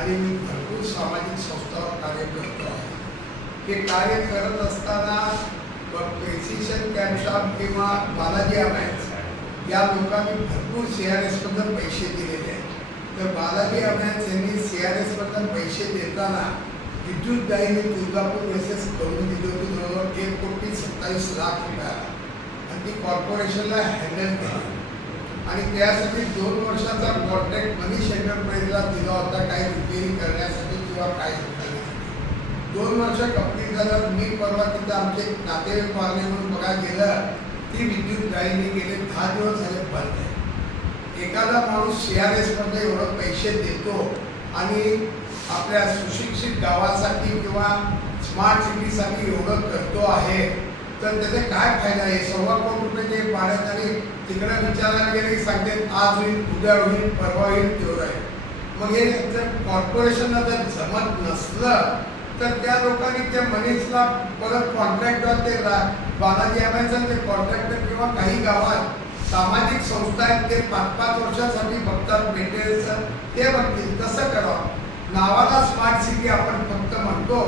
आणि मी भरपूर सामाजिक संस्थावर कार्य करतो आहे. हे कार्य करत असताना प्रेसिशन कॅम्पशॉप किंवा बालाजी अभ्यास या लोकांनी भरपूर सी आर एसबद्दल पैसे दिलेले आहेत. तर बालाजी अभ्यास यांनी सी आर एसबद्दल पैसे देताना विद्युत दाईने तुळजापूर मेसेज करून दिली होती जवळजवळ एक कोटी सत्तावीस लाख रुपयाला. आणि ती कॉर्पोरेशनला हँडल केली. आणि त्यासाठी दोन वर्षाचा कॉन्ट्रॅक्ट मनीष एंटरप्राईजला दिला होता. काही रिपेअरिंग करण्यासाठी किंवा काय दोन वर्ष कंप्लीट झालं. मी परवा तिथं आमचे नातेवाईक वारले म्हणून बघा गेलं. ती विद्युत गाडीने गेले. दहा दिवस झाले बंद आहे. एखादा माणूस सी आर एसमध्ये एवढं पैसे देतो आणि आपल्या सुशिक्षित गावासाठी किंवा स्मार्ट सिटीसाठी एवढं करतो आहे तर त्याचा काय फायदा आहे? सव्वा कोटी रुपये ते पाण्यात आणि तिकडे विचारायला गेले की सांगते आज होईल उद्या होईल परवा होईल तेवढं आहे. मग हे जर कॉर्पोरेशनला जर जमत नसलं तर त्या लोकांनी त्या मनीषला परत कॉन्ट्रॅक्टर ते रा- बालाजी अमायचं ते कॉन्ट्रॅक्टर किंवा काही गावात सामाजिक संस्था आहेत ते पाच पाच वर्षासाठी बघतात मेंटेनन्स ते बघतील तसं करावं. नावाला स्मार्ट सिटी आपण फक्त म्हणतो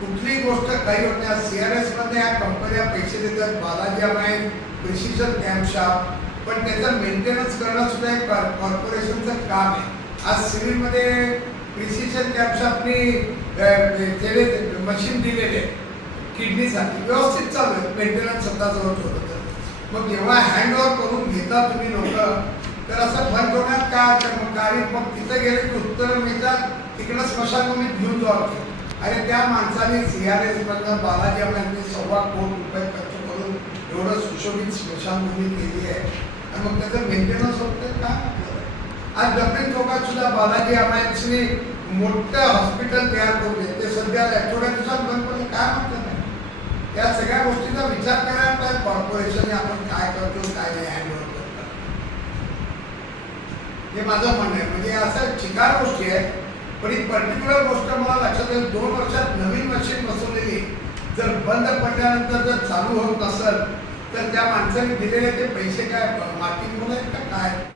कुठलीही गोष्ट काही होत नाही. सी आर एसमध्ये या कंपन्या पैसे देतात बालाजी अमायन प्रिसिजन कॅम्पशॉप पण त्याचं मेंटेनन्स करणं सुद्धा एक कॉर्पोरेशनचं काम आहे. आज सिव्हिलमध्ये प्रिसिजन कॅम्पशॉपनी त्याने मशीन दिलेले किडनीसाठी. व्यवस्थित चालू आहे मेंटेनन्स स्वतःजवळ ठेवलं तर. मग जेव्हा हँड ओव्हर करून घेता तुम्ही लोक तर असं बंद होण्यात का? तर मग कार्य मग तिथं गेले की उत्तर मिळतात. तिकडं स्मशानभूमीत घेऊन जावं लागतं. आणि त्या माणसाने सी आर एस मधनं बालाजी अमायंनी सव्वा कोटी रुपये खर्च करून एवढं सुशोभित स्मशानभूमी केली आहे. आणि मग त्याचं मेंटेनन्स होत का? आज दक्षिण चौकात सुद्धा बालाजी अमायन्सनी मोठं हॉस्पिटल तयार करून ते सध्या थोड्या दिवसात बंद पडलं. काय मतलब नाही. या सगळ्या गोष्टीचा विचार करायला पाहिजे. कॉर्पोरेशन आपण काय करतो काय नाही हँडओव्हर करतात हे माझं म्हणणं आहे. म्हणजे असं चिकार गोष्टी आहे पण ही पर्टिक्युलर गोष्ट मला लक्षात येईल दोन वर्षात नवीन मशीन बसवलेली. जर बंद पडल्यानंतर जर चालू होत नसेल तर त्या माणसाने दिलेले ते पैसे काय माती आहेत का काय?